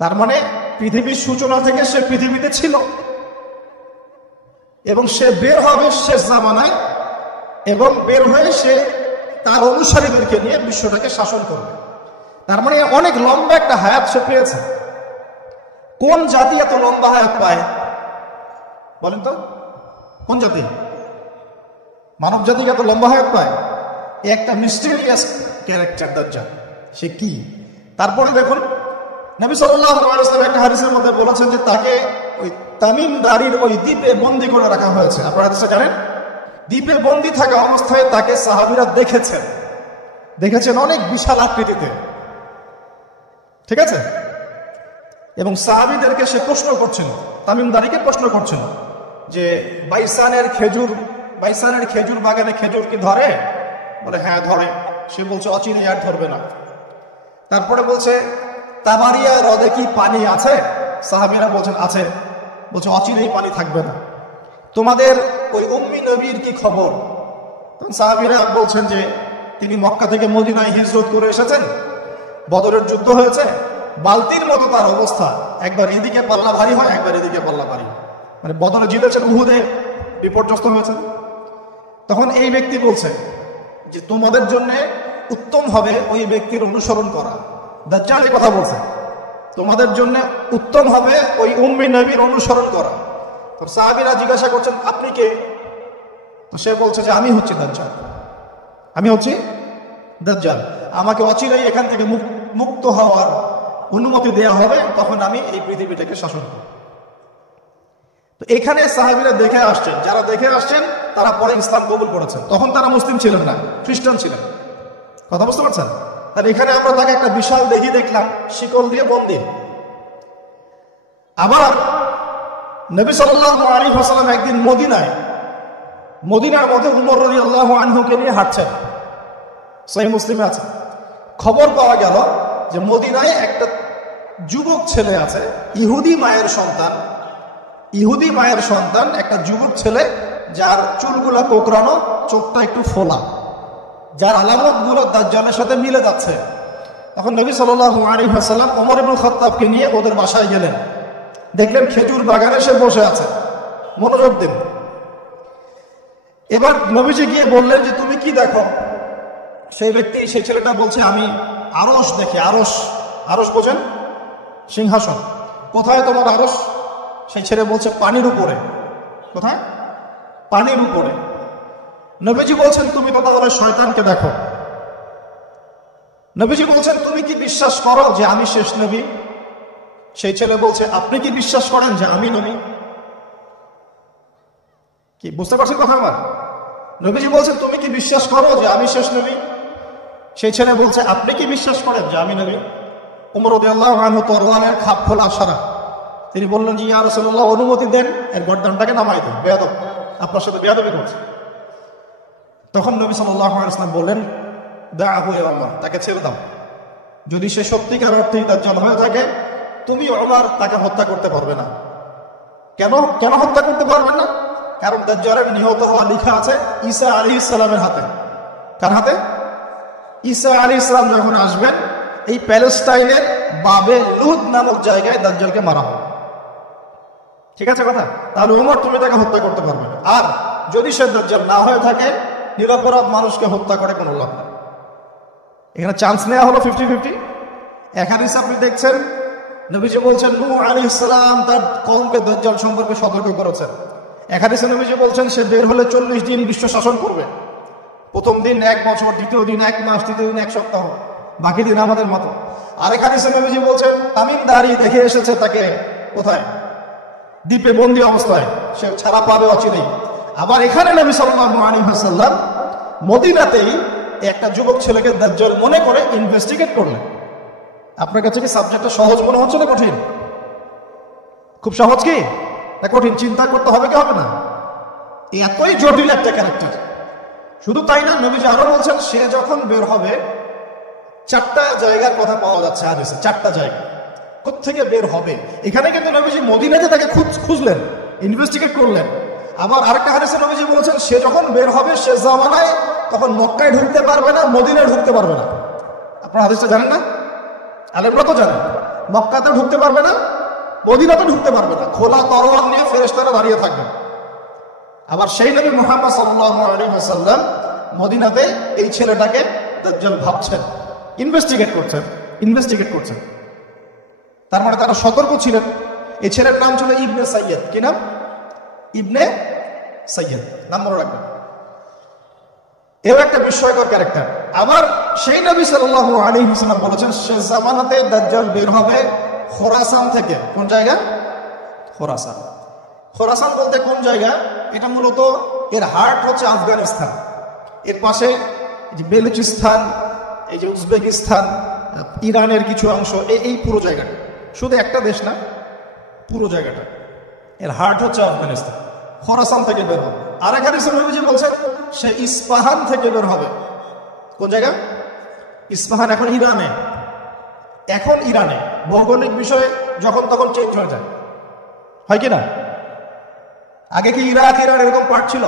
তার মানে পৃথিবীর সূচনা থেকে সে পৃথিবীতে ছিল এবং সে বের হবে শেষ জামানায়, এবং বের হয়ে সে তার অনুসারীদেরকে নিয়ে বিশ্বটাকে শাসন করবে। তার মানে অনেক লম্বা একটা হায়াত সে পেয়েছে। কোন জাতি এত লম্বা হায়াত পায় বলেন তো? কোন জাতি, মানব জাতি এত লম্বা হায়াত পায়? একটা মিস্টেরিয়াস ক্যারেক্টার দাজ্জাল। সে কি? তারপরে দেখুন, নবী সাল্লাল্লাহু আলাইহি ওয়াসাল্লাম একটা হাদিসের মধ্যে বলেছেন যে তাকে ওই তামিম দাড়ির ওই দ্বীপে বন্দী করে রাখা হয়েছে। আপনারা হাদিসটা জানেন? দ্বীপে বন্দী থাকা অবস্থায় তাকে সাহাবীরা দেখেছেন অনেক বিশাল আকৃতিতে, ঠিক আছে? এবং সাহাবীদেরকে সে প্রশ্ন করছেন, তামিম দাড়িকে প্রশ্ন করছেন যে বাইসানের খেজুর বাগানে খেজুর কি ধরে? বলে হ্যাঁ ধরে। সে বলছে অচিরে আর ধরবে না। তারপরে বলছে তাবারিয়া হ্রদে কি পানি আছে? সাহাবীরা বলছেন আছে। বলছে অচিরেই পানি থাকবে না। তোমাদের ওই উম্মি নবীর কি খবর? সাহাবীরা বলছেন যে তিনি মক্কা থেকে মদিনায় হিজরত করে এসেছেন, বদরের যুদ্ধ হয়েছে, বালতির মতো তার অবস্থা, একবার এদিকে পাল্লা ভারী হয়, একবার এদিকে পাল্লা ভারী, মানে বদরে জিতেছেন, উহুদে বিপর্যস্ত হয়েছেন। তখন এই ব্যক্তি বলছে যে তোমাদের জন্য উত্তম হবে ওই ব্যক্তির অনুসরণ করা। দাজ্জালের কথা বলছে, তোমাদের জন্য উত্তম হবে ওই উম্মি নবীর অনুসরণ করা। তো সাহাবীরা জিজ্ঞাসা করছেন আপনি কে? তো সে বলছে যে আমি হচ্ছি দাজ্জাল, আমাকে অচিরেই এখান থেকে মুক্ত হওয়ার অনুমতি দেওয়া হবে, তখন আমি এই পৃথিবীটাকে শাসন করব। তো এখানে সাহাবীরা দেখে আসছেন, যারা দেখে আসছেন তারা পরে ইসলাম কবুল করেছেন। তখন তারা মুসলিম ছিলেন না, খ্রিস্টান ছিলেন। কথা বুঝতে পারছেন? তাহলে এখানে আমরা তাকে একটা বিশাল দেহি দেখলাম, শিকল দিয়ে বন্দী। আবার নবী সাল্লাল্লাহু আলাইহি ওয়াসাল্লাম একদিন মদিনার মধ্যে উমর রাদিয়াল্লাহু আনহুকে নিয়ে হাঁটছেন, সহিহ মুসলিমে আছে। খবর পাওয়া গেল যে মদিনায় একটা যুবক ছেলে আছে, ইহুদি মায়ের সন্তান একটা যুবক ছেলে, যার চুলগুলা কোকড়ানো, চোখটা একটু ফোলা, যার আলামতগুলো দাজ্জালের সাথে মিলে যাচ্ছে। তখন নবী সাল্লাল্লাহু আলাইহি ওয়াসাল্লাম ওমর ইবনে খাত্তাবকে নিয়ে ওদের বাসায় গেলেন। দেখলেন খেজুর বাগানে সে বসে আছে, মনোযোগ দিন। এবার নবীজি গিয়ে বললেন যে তুমি কি দেখো? সেই ছেলেটা বলছে আমি আরশ দেখি। আরশ বোঝেন? সিংহাসন। কোথায় তোমার আরশ? সেই ছেলে বলছে পানির উপরে। কোথায়? পানির উপরে। নবীজি বলছেন তুমি তো তাহলে শয়তানকে দেখো। নবীজি বলছেন তুমি কি বিশ্বাস করো যে আমি শেষ নবী? সেই ছেলে বলছে আপনি কি বিশ্বাস করেন যে আমি নবী? কি বুঝতে পারছেন কথা আমার? নবীজি বলছেন তুমি কি বিশ্বাস করো যে আমি শেষ নবী? সেই ছেলে বলছে আপনি কি বিশ্বাস করেন যে আমি নবী? ওমর রাদিয়াল্লাহু আনহু তরবারের খাপ খোলা সারা, তিনি বললেন যে ইয়া রাসূলুল্লাহ অনুমতি দেন, এর গর্দানটাকে নামাই দেন, বেয়াদব, আপনার সাথে বেয়াদবি করছে। তখন নবী সাল্লাল্লাহু আলাইহি ওয়াসাল্লাম বললেন দাআহু ইয়া ওমর, তাকে ছেড়ে দাও। যদি সে সত্যিকার অর্থেই দাজ্জাল হয়ে থাকে, তুমি ওমর তাকে হত্যা করতে পারবে না। কেন হত্যা করতে পারবে না? কারণ দাজ্জালের নিহত হওয়া লেখা আছে ঈসা আলাইহিস সালামের হাতে। কার হাতে? ঈসা আলাইহিস সালাম যখন আসবেন, এই প্যালেস্টাইনের বাবে লুদ নামক জায়গায় দাজ্জালকে মারা হবে। ঠিক আছে কথা? তাহলে ওমর তুমি তাকে হত্যা করতে পারবে না। আর যদি সে দাজ্জাল না হয়ে থাকে, নিরপরাধ মানুষকে হত্যা করে কোনো লাভ নেই। এখানে চান্স নেওয়া হলো 50-50। এক হাদিসে আপনি দেখছেন নবীজি বলছেন নূহ আলাইহিস সালাম তার কওমকে দাজ্জাল সম্পর্কে সতর্ক করেছেন। এক হাদিসে নবীজি বলছেন সে বের হলে 40 দিন বিশ্ব শাসন করবে। প্রথম দিন 1 বছর, দ্বিতীয় দিন 1 মাস, তৃতীয় দিন 1 সপ্তাহ, বাকি দিন আমাদের মতো। আরেক হাদিসে নবীজি বলছেন তামিম দাড়ি দেখে এসেছে তাকে কোথায়? দ্বীপে বন্দী অবস্থায়, সে ছাড়া পাবে অচিরেই। আবার এখানে নবী সাল্লাল্লাহু আলাইহি ওয়াসাল্লাম মদিনাতেই একটা যুবক ছেলেকে দাজ্জাল মনে করে ইনভেস্টিগেট করলেন। আপনার কাছে কি সাবজেক্টটা সহজ মনে হচ্ছে না কঠিন? খুব সহজ কি না কঠিন? চিন্তা করতে হবে কি হবে না? এতই জটিল একটা ক্যারেক্টার। শুধু তাই না, নবীজি আরো বলছেন সে যখন বের হবে 4টা জায়গার কথা পাওয়া যাচ্ছে হাদিসে। 4টা জায়গা কোত্থেকে বের হবে। এখানে কিন্তু নবীজি মদিনাতে তাকে খুঁজলেন, ইনভেস্টিগেট করলেন। আবার আরেকটা হাদিসে নবীজি বলেছেন সে যখন বের হবে সে জামানায় তখন মক্কায় ঢুকতে পারবে না, মদিনায় ঢুকতে পারবে না। আপনারা হাদিসটা জানেন না? আলেমরা তো জানেন। মক্কাতে ঢুকতে পারবে না, মদিনাতে ঢুকতে পারবে না, খোলা তরোয়াল নিয়ে ফেরেশতারা দাঁড়িয়ে থাকবে। আবার সেই নবী মুহাম্মদ সাল্লাল্লাহু আলাইহি ওয়াসাল্লাম মদিনাতে এই ছেলেটাকে দাজ্জাল ভাবছেন, ইনভেস্টিগেট করছেন। তার মানে তারা সতর্ক ছিলেন। এই ছেলের নাম ছিল ইবনে সাইয়্যিদ। কি নাম? ইবনে সাইয়্যিদ, নাম মনে রাখবেন। এও একটা বিস্ময়কর ক্যারেক্টার। আবার সেই নবী সাল্লাল্লাহু আলাইহি ওয়াসাল্লাম বলেছেন সে জামানাতে দাজ্জাল বের হবে খোরাসান থেকে। কোন জায়গা? খোরাসান। খোরাসান বলতে কোন জায়গা? এটা মূলত এর হার্ট হচ্ছে আফগানিস্তান, এর পাশে যে বেলুচিস্তান, এই যে উজবেকিস্তান, ইরানের কিছু অংশ, এই পুরো জায়গাটা, শুধু একটা দেশ না, পুরো জায়গাটা এর হার্ট হচ্ছে আফগানিস্তান। খোরাসান থেকে বের হবে। আর এখানে নবীজি বলছেন সে ইস্পাহান থেকে বের হবে। কোন জায়গা? ইস্পাহান এখন ইরানে। ভৌগোলিক বিষয়ে যখন তখন চেঞ্জ হয়ে যায়, হয় কি না? আগে কি ইরাক ইরান এরকম পার্ট ছিল?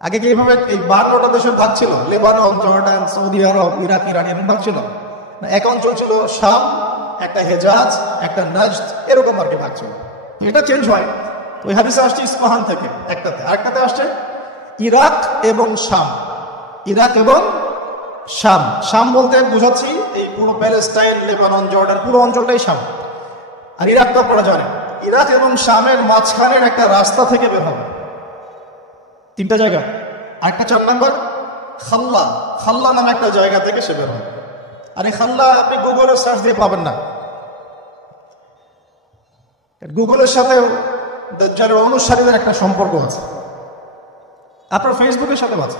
আগে কি এইভাবে এই 52টা দেশের ভাগ ছিল? লেবানন, জর্ডান, সৌদি আরব, ইরাক ইরান এরকম ভাগ ছিল না। এক অঞ্চল ছিল শাম, একটা হেজাজ, একটা নাজদ, এরকম আর কি ভাগ ছিল। এটা চেঞ্জ হয়। ওই হাদিসে আসছে ইস্পাহান থেকে একটাতে, আরেকটাতে আসছে ইরাক এবং শাম। শাম বলতে বোঝাচ্ছি এই পুরো প্যালেস্টাইন, লেবানন, জর্ডান, পুরো অঞ্চলটাই শাম। আর ইরাক তো আপনারা জানেন, ইরাক এবং শামের মাঝখানের একটা রাস্তা থেকে বের হবে। 3টা জায়গা। আরেকটা 4 নম্বর খাল্লা নামে একটা জায়গা থেকে সে বের হবে। আর এই খাল্লা আপনি গুগলের সার্চ দিয়ে পাবেন না। গুগলের সাথে দাজ্জালের অনুসারীদের একটা সম্পর্ক আছে, আপনার ফেসবুকের সাথেও আছে,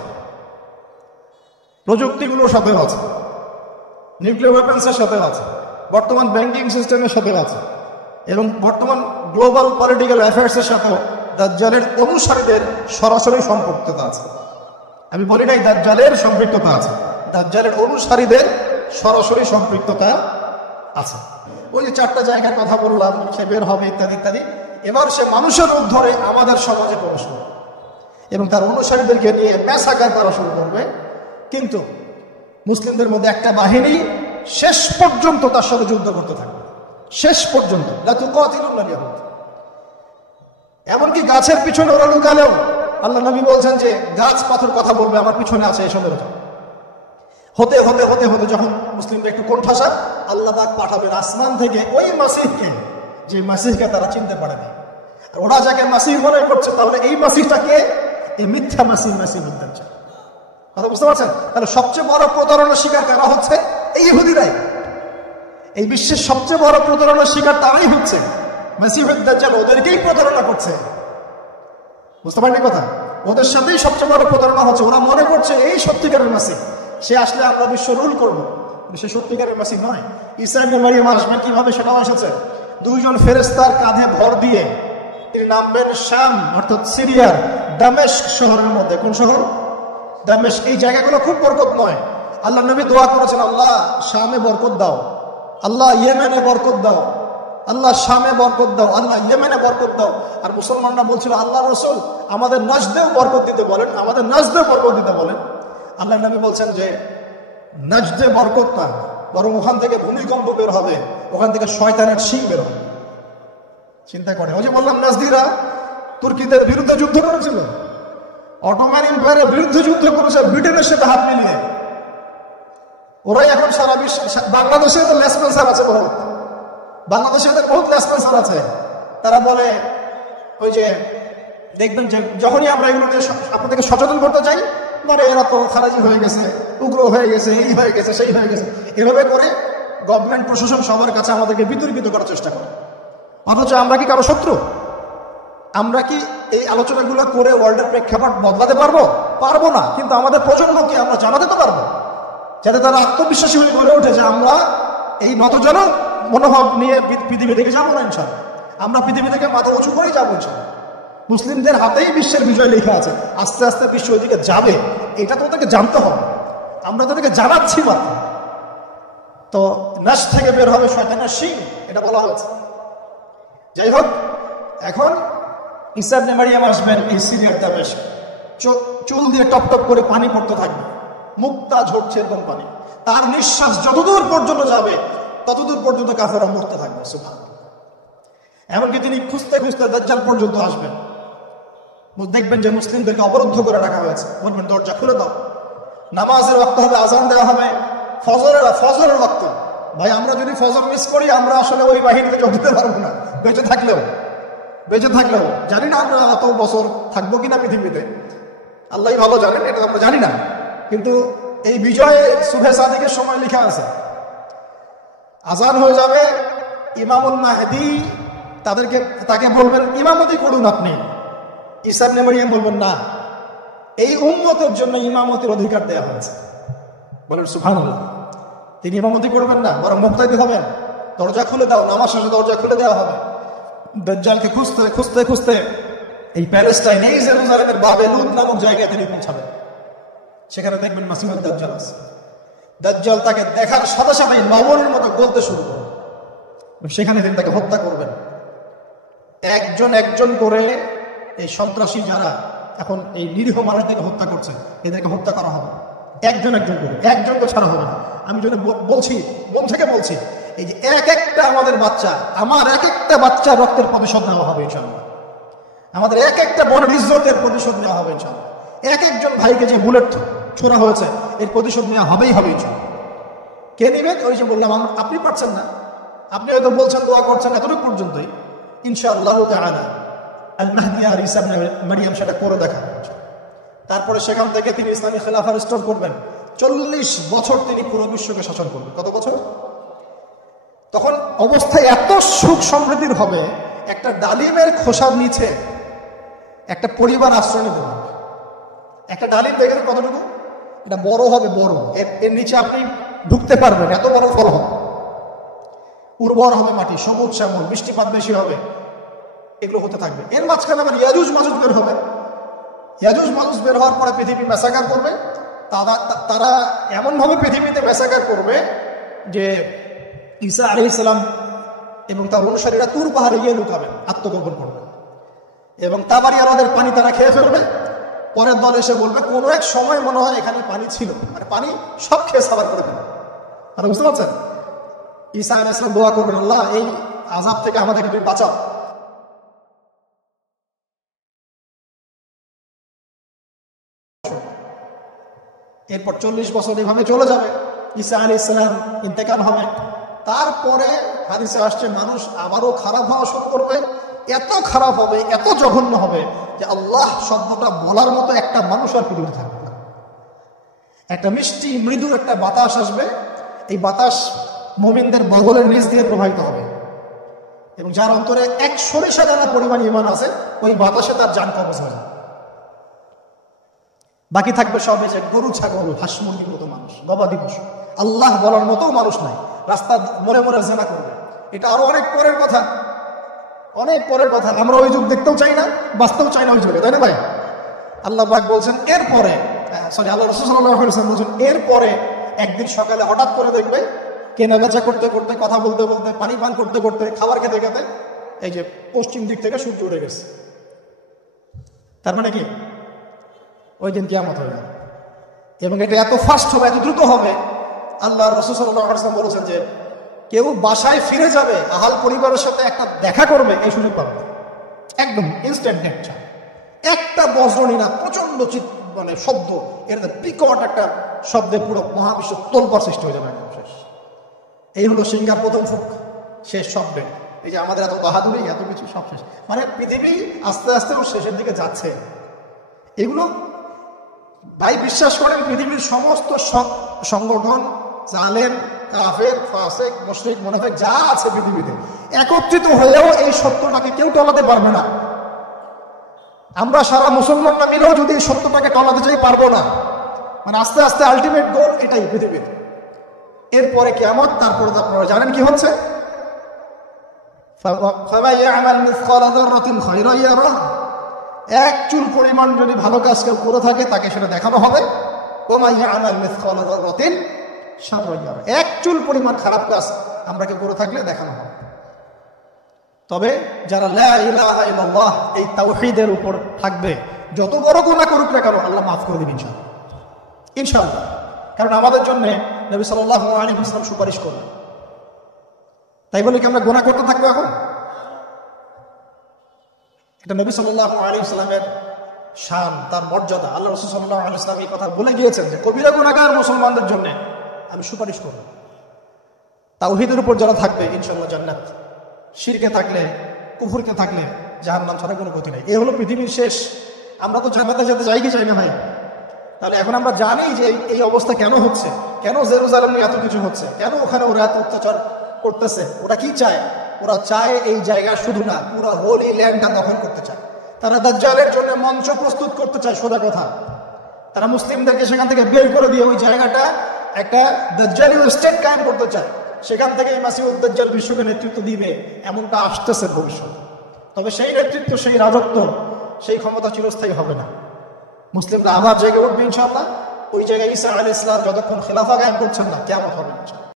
প্রযুক্তিগুলোর সাথেও আছে, নিউক্লিয়ার ওয়েপন্সের সাথেও আছে, বর্তমান ব্যাংকিং সিস্টেমের সাথেও আছে, এবং বর্তমান গ্লোবাল পলিটিক্যাল অ্যাফেয়ার্সের সাথেও দাজ্জালের অনুসারীদের সরাসরি সম্পৃক্ততা আছে। আমি বলি নাই দাজ্জালের সম্পৃক্ততা আছে, দাজ্জালের অনুসারীদের সরাসরি সম্পৃক্ততা আছে। ওই যে 4টা জায়গার কথা বললাম, সে বের হবে ইত্যাদি ইত্যাদি। এবার সে মানুষের রূপ ধরে আমাদের সমাজে প্রবেশ করবে এবং তার অনুসারীদেরকে নিয়ে ম্যাসাকার করা শুরু করবে। কিন্তু মুসলিমদের মধ্যে একটা বাহিনী শেষ পর্যন্ত তার সাথে যুদ্ধ করতে থাকবে, শেষ পর্যন্ত। এমনকি গাছের পিছনে ওরা লুকালেও আল্লাহ নবী বলছেন যে গাছ পাথর কথা বলবে আমার পিছনে আছে, এই সন্দেহ হতে হতে হতে হতে যখন মুসলিমরা একটু কোণঠাসা, আল্লাহ পাক পাঠাবেন আসমান থেকে ওই মাসিহকে, যে মাসিহকে তারা চিনতে পারেনি। আর ওরা যাকে মাসিহ মনে করছে, তাহলে এই মাসিহটাকে এই মিথ্যা মাসিহ দাজ্জাল। কথা বুঝতে পারছেন? তাহলে সবচেয়ে বড় প্রতারণার শিকার কারা হচ্ছে? এই ইহুদিরাই। এই বিশ্বের সবচেয়ে বড় প্রতারণার শিকার তারাই হচ্ছে। মাসিহ দাজ্জাল ওদেরকেই প্রতারণা করছে। বুঝতে পারেননি কথা? ওদের সাথেই সবচেয়ে বড় প্রতারণা হচ্ছে। ওরা মনে করছে এই সত্যিকারের মাসিহ, সে আসলে আমরা বিশ্ব রুল করবো। সে সত্যিকারের মাসিহ নয়। ঈসা ইবনে মারইয়াম আসবেন কিভাবে সেটাও এসেছে। 2 জন ফেরেশতার কাঁধে ভর দিয়ে তিনি নামবেন শাম অর্থাৎ সিরিয়ার দামেস্ক শহরের মধ্যে। কোন শহর? দামেস্ক। এই জায়গাগুলো খুব বরকতময়। আল্লাহ নবী দোয়া করেছেন, আল্লাহ শামে বরকত দাও, আল্লাহ ইয়েমেনে বরকত দাও, আল্লাহ শামে বরকত দাও, আল্লাহ ইয়েমেনে বরকত দাও। আর মুসলমানরা বলছিল, আল্লাহ রসুল আমাদের নাজদেও বরকত দিতে বলেন, আমাদের নাজদেও বরকত দিতে বলেন। আল্লাহ নবী বলছেন যে নাজদে বরকত না, বরং ওখান থেকে ভূমিকম্প বের হবে, ওখান থেকে শয়তানের শিং বের হবে। চিন্তা করে, ওই যে বললাম নাজদিরা তুর্কিদের বিরুদ্ধে যুদ্ধ করেছিল, অটোমান এম্পায়ারের বিরুদ্ধে যুদ্ধ করেছে ব্রিটেনের সাথে হাত মিলিয়ে। ওরাই এখন সারা বিশ্ব, বাংলাদেশে তো লেসপেন্সার আছে বহুত, বাংলাদেশে বহুত লেসপেন্সার আছে। তারা বলে, ওই যে দেখবেন যে যখনই আমরা এগুলো নিয়ে আপনাদেরকে সচেতন করতে চাই, মানে এরা তো খারাজি হয়ে গেছে, উগ্র হয়ে গেছে, এই হয়ে গেছে, সেই হয়ে গেছে, এভাবে করে গভর্নমেন্ট প্রশাসন সবার কাছে আমাদেরকে বিতর্কিত করার চেষ্টা করে। অথচ আমরা কি কারো শত্রু? আমরা কি এই আলোচনাগুলো করে ওয়ার্ল্ডের প্রেক্ষাপট বদলাতে পারবো? পারবো না। কিন্তু আমাদের প্রজন্মকে আমরা জানাতে তো পারবো, যাতে তারা আত্মবিশ্বাসী হয়ে গড়ে ওঠে যে আমরা এই নতজন মনোভাব নিয়ে পৃথিবী থেকে যাবো না ইনশাল্লাহ। আমরা পৃথিবী থেকে মাথা উঁচু করেই যাবো ইনশাল্লাহ। মুসলিমদের হাতেই বিশ্বের বিজয় লেখা আছে, আস্তে আস্তে বিশ্ব ওইদিকে যাবে, এটা তো ওদেরকে জানতে হবে। আমরা তাদেরকে জানাচ্ছি মাত্র। তো নাশ থেকে বের হবে শয়তানের শিং, এটা বলা হয়েছে। যাই হোক, এখন ঈসা ইবনে মারইয়াম আসবেন এই সিরিয়ার দামেস্ক, চুল দিয়ে টপ টপ করে পানি পড়তে থাকবে, মুক্তা ঝরছে এরকম পানি। তার নিঃশ্বাস যতদূর পর্যন্ত যাবে ততদূর পর্যন্ত কাফেররা মরতে থাকবে। সুবহানাল্লাহ। এমনকি তিনি খুঁজতে খুঁজতে দাজ্জাল পর্যন্ত আসবেন। দেখবেন যে মুসলিমদেরকে অবরুদ্ধ করে রাখা হয়েছে, বলবেন দরজা খুলে দাও, নামাজের ওয়াক্ত হবে, আজান দেওয়া হবে, ফজরের ওয়াক্ত। ভাই আমরা যদি ফজর মিস করি আমরা আসলে ওই বাহিনীতে যোগ দিতে পারবো না, বেঁচে থাকলেও জানি না আমরা এত বছর থাকবো কিনা পৃথিবীতে, আল্লাহ ভালো জানেন, এটা আমরা জানি না। কিন্তু এই বিজয়ে সুবহে সাদিকের সময় লেখা আছে, আজান হয়ে যাবে, ইমামুল মাহদি তাকে বলবেন ইমামতি করুন আপনি। ঈসা ইবনে মারইয়াম বলবেন না, এই উম্মতের জন্য ইমামতির অধিকার দেওয়া হয়েছে। বলেন সুবহানাল্লাহ। তিনি ইমামতি করবেন না, বরং মুক্তাদি হবেন। দরজা খুলে দাও, নামাজ শেষে দরজা খুলে দেওয়া হবে। দাজ্জালকে খুঁজতে এই প্যালেস্টাইন, এই জেরুজালেমের বাবেলুন নামক জায়গায় তিনি পৌঁছাবেন। সেখানে দেখবেন মাসিহুদ দাজ্জাল আছে। দাজ্জাল তাকে দেখার সাথে সাথেই লবণের মতো গলতে শুরু করবে। সেখানে তিনি তাকে হত্যা করবেন। একজন করে এই সন্ত্রাসী যারা এখন এই নিরীহ মানুষদেরকে হত্যা করছে, এদেরকে হত্যা করা হবে একজন করে, একজনকে ছাড়া হবে না। আমি যদি বলছি, মন থেকে বলছি, এই যে একটা আমাদের বাচ্চা, আমার একটা বাচ্চা রক্তের প্রতিশোধ নেওয়া হবে ইনশাআল্লাহ। আমাদের একটা বড় ইজ্জতের প্রতিশোধ নেওয়া হবে ইনশাআল্লাহ। একজন ভাইকে যে বুলেট ছোড়া হয়েছে এর প্রতিশোধ নেওয়া হবেই ইনশাআল্লাহ। কে নেবেন? ওই যে বললাম, আপনি পারছেন না, আপনি হয়তো বলছেন, দোয়া করছেন, এতটুকু পর্যন্তই। ইনশাআল্লাহ তাআলা আল মাহদি আর ঈসা ইবনে মারইয়াম সেটা করে দেখাবেন। তারপরে সেখান থেকে তিনি ইসলামী খেলাফা রিস্টোর করবেন। 40 বছর তিনি পুরো বিশ্বকে শাসন করবেন। কত বছর? তখন অবস্থায় এত সুখ সমৃদ্ধির হবে, একটা ডালিমের খোসার নিচে একটা পরিবার আশ্রয় নিতে পারবে। একটা ডালিম দেখেন কতটুকু, এটা বড় হবে, বড়, এর নিচে আপনি ঢুকতে পারবেন, এত বড় ফল হবে, উর্বর হবে মাটি, সবুজ শ্যামল, বৃষ্টিপাত বেশি হবে, এগুলো হতে থাকবে। এর মাঝখানে আবার ইয়াজুজ মাজুজ বের হবে। ইয়াজুজ মাজুজ বের হওয়ার পরে পৃথিবী ম্যাসাকার করবে। তারা এমনভাবে পৃথিবীতে ম্যাসাকার করবে যে ঈসা আলাইহিস সালাম এবং তার অনুসারীরা তুর পাহাড়ে গিয়ে লুকাবেন, আত্মগোপন করবে, এবং তাবারিয়াদের পানি তারা খেয়ে ফেলবে। পরের দল এসে বলবে কোনো এক সময় মনে হয় এখানে পানি ছিল, মানে পানি সব খেয়ে সাবার করে দেবে। আর বুঝতে পারছেন? ঈসা আলাইহিস সালাম দোয়া করবেন, আল্লাহ এই আযাব থেকে আমাদেরকে তুমি বাঁচাও। এরপর 40 বছর এইভাবে চলে যাবে, ঈসা আলাইহিস সালাম ইন্তেকাল হবে। তারপরে হাদিসে আসছে মানুষ আবারও খারাপ হওয়া শুরু করবে। এত খারাপ হবে, এত জঘন্য হবে যে আল্লাহ শব্দটা বলার মতো একটা মানুষ আর পৃথিবীতে থাকবে না। একটা মিষ্টি মৃদু একটা বাতাস আসবে, এই বাতাস মুমিনদের বগলের নিচ দিয়ে প্রবাহিত হবে, এবং যার অন্তরে এক সরিষা দানা পরিমাণ ঈমান আছে, ওই বাতাসে তার জান কবজ হয়ে যাবে। বাকি থাকবে সবে যে গরু, ছাগল, হাঁস মুরগির মতো মানুষ, গবাদি পশু। আল্লাহ বলার মতো মানুষ নাই, রাস্তা মরে মরে জেনা করবে। এটা আরো অনেক পরের কথা, অনেক পরের কথা। আমরা ওই যুগ দেখতেও চাই না, বাঁচতেও চাই না ওই যুগে, তাই না ভাই? আল্লাহ পাক বলছেন এরপরে, আল্লাহ রাসূল সাল্লাল্লাহু আলাইহি ওয়াসাল্লাম বলছেন এরপরে একদিন সকালে হঠাৎ করে দেখবে কেনা বেচা করতে করতে, কথা বলতে বলতে, পানি পান করতে করতে, খাবার খেতে খেতে এই যে পশ্চিম দিক থেকে সূর্য উঠে গেছে। তার মানে কি? ওই দিন কিয়ামত হবে। এবং এটা এত ফাস্ট হবে, এত দ্রুত হবে। আল্লাহ রাসূল সাল্লাল্লাহু আলাইহি ওয়াসাল্লাম বলেছেন যে কেউ বাসায় ফিরে যাবে, আহাল পরিবারের সাথে একটা দেখা করবে, এই সুযোগ পাবে না। একদম ইনস্ট্যান্ট দেখা। একটা বজ্রনীনা প্রচন্ড মানে শব্দ, এর বিকট একটা শব্দে পুরো মহাবিশ্ব তোলপাড় সৃষ্টি হয়ে যাবে, একদম শেষ। এই হলো সিঙ্গার প্রথম ফুক, শেষ শব্দে। এই যে আমাদের এত বাহাদুরি, এত কিছু সব শেষ, মানে পৃথিবী আস্তে আস্তে শেষের দিকে যাচ্ছে। এগুলো ভাই বিশ্বাস করেন, পৃথিবীর সমস্ত সংগঠন, জালেম, কাফের, ফাসিক, মুশরিক, মুনাফিক যা আছে পৃথিবীতে একত্রিত হয়েও এই সত্যটাকে কেউ টলাতে পারবে না। আমরা সারা মুসলমানরা মিলেও যদি এই সত্যটাকে টলাতে চাই, পারবো না। মানে আস্তে আস্তে আলটিমেট গোল এটাই পৃথিবীর। এরপরে কিয়ামত, তারপরে আপনারা জানেন কি হচ্ছে, এক চুল পরিমাণ যদি ভালো কাজ কেউ করে থাকে তাকে সেটা দেখানো হবে। এক চুল পরিমাণ খারাপ কাজ আমরা কেউ করে থাকলে দেখানো হবে। তবে যারা লা ইলাহা ইল্লাল্লাহ এই তাওহীদের উপর থাকবে, যত বড় গুনাহ করুক না কেন আল্লাহ মাফ করে দিবেন ইনশাআল্লাহ, ইনশাআল্লাহ। কারণ আমাদের জন্য নবী সাল্লাল্লাহু আলাইহি ওয়াসাল্লাম সুপারিশ করলেন। তাই বলে কি আমরা গুনাহ করতে থাকবো এখন? এটা নবী সাল্লাল্লাহু আলাইহি ওয়াসাল্লামের শান, তার মর্যাদা। আল্লাহ রাসূল সাল্লাল্লাহু আলাইহি ওয়াসাল্লাম এই কথা বলে গিয়েছেন যে কবিরা গুনাহগার মুসলমানদের জন্য আমি সুপারিশ করব। তাওহীদের উপর যারা থাকবে ইনশাআল্লাহ জান্নাত, শিরকে থাকলে, কুফরকে থাকলে জাহান্নাম ছাড়া কোনো গতি নেই। এই হলো পৃথিবীর শেষ। আমরা তো জান্নাতে যেতে চাই কি চাই না ভাই? তাহলে এখন আমরা জানি যে এই অবস্থা কেন হচ্ছে, কেন জেরুজালেমে এত কিছু হচ্ছে, কেন ওখানে ওরা এত অত্যাচার করতেছে। ওরা কি চায়? ওরা চায় এই জায়গা শুধু না, পুরো হোলি ল্যান্ডটা দখল করতে চায়। তারা দাজ্জালের জন্য মঞ্চ প্রস্তুত করতে চায়। সোজা কথা, তারা মুসলিমদেরকে সেখান থেকে বের করে দিয়ে ওই জায়গাটা একটা দাজ্জালি স্টেট কায়েম করতে চায়। সেখান থেকে মাসিহুদ দাজ্জাল বিশ্বকে নেতৃত্ব দিবে, এমনটা আসতেছে ভবিষ্যৎ। তবে সেই নেতৃত্ব, সেই রাজত্ব, সেই ক্ষমতা চিরস্থায়ী হবে না। মুসলিমরা আবার জেগে উঠবে ইনশাআল্লাহ। ওই জায়গায় ঈসা আলাইহিস সালাম যতক্ষণ খেলাফা কায়েম করছেন না, কিয়ামত হবে ইনশাআল্লাহ।